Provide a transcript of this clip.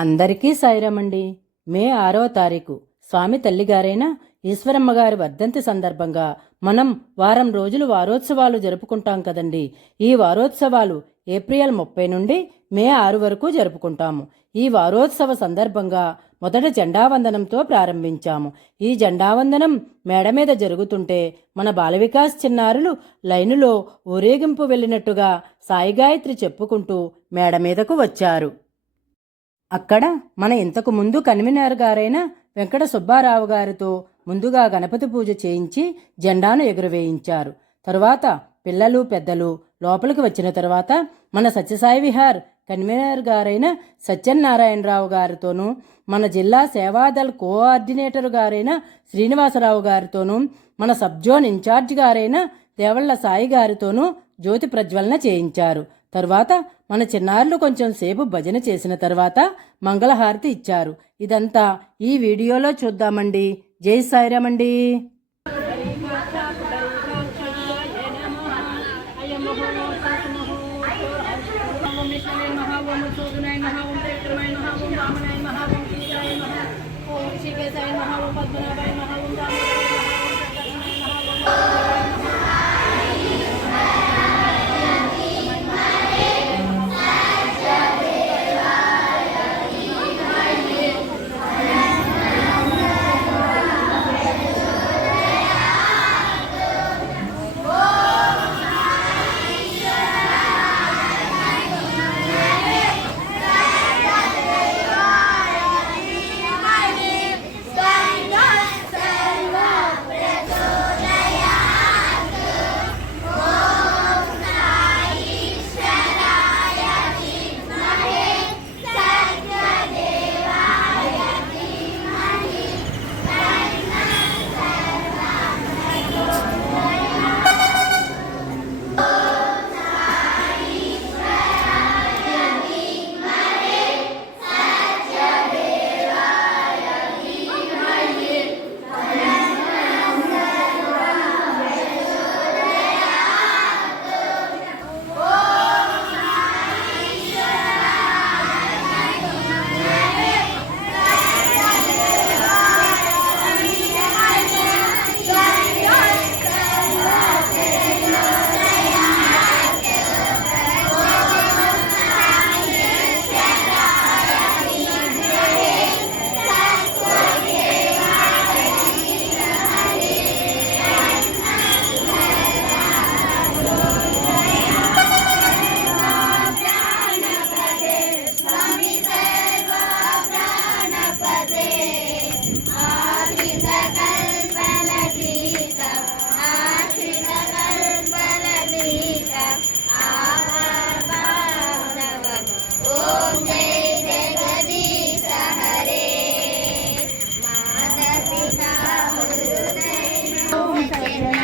అందరికీ సాయిరామండి. మే ఆరవ తారీఖు. స్వామి తల్లిగారైన ఈశ్వరమ్మ గారి వర్ధంతి సందర్భంగా మనం వారం రోజులు వారోత్సవాలు జరుపుకుంటాం కదండి. ఈ వారోత్సవాలు ఏప్రిల్ ముప్పై నుండి మే ఆరు వరకు జరుపుకుంటాము. ఈ వారోత్సవ సందర్భంగా మొదట జెండావందనంతో ప్రారంభించాము. ఈ జెండావందనం మేడ మీద జరుగుతుంటే మన బాలవికాస్ చిన్నారులు లైనులో ఊరేగింపు వెళ్ళినట్టుగా సాయిగాయత్రి చెప్పుకుంటూ మేడ మీదకు వచ్చారు. అక్కడ మన ఇంతకు ముందు కన్వీనర్ గారైన వెంకట సుబ్బారావు గారితో ముందుగా గణపతి పూజ చేయించి జెండాను ఎగురవేయించారు. తరువాత పిల్లలు పెద్దలు లోపలికి వచ్చిన తర్వాత మన సత్యసాయి విహార్ కన్వీనర్ గారైన సత్యనారాయణరావు గారితోనూ మన జిల్లా సేవాదల్ కోఆర్డినేటర్ గారైన శ్రీనివాసరావు గారితోనూ మన సబ్జోన్ ఇన్ఛార్జ్ గారైన దేవళ్ళ సాయి గారితోనూ జ్యోతి ప్రజ్వలన చేయించారు. తరువాత మన చిన్నారులు కొంచెం సేపు భజన చేసిన తర్వాత మంగళహారతి ఇచ్చారు. ఇదంతా ఈ వీడియోలో చూద్దామండి. జై సాయిరామండి. ఓం Saya.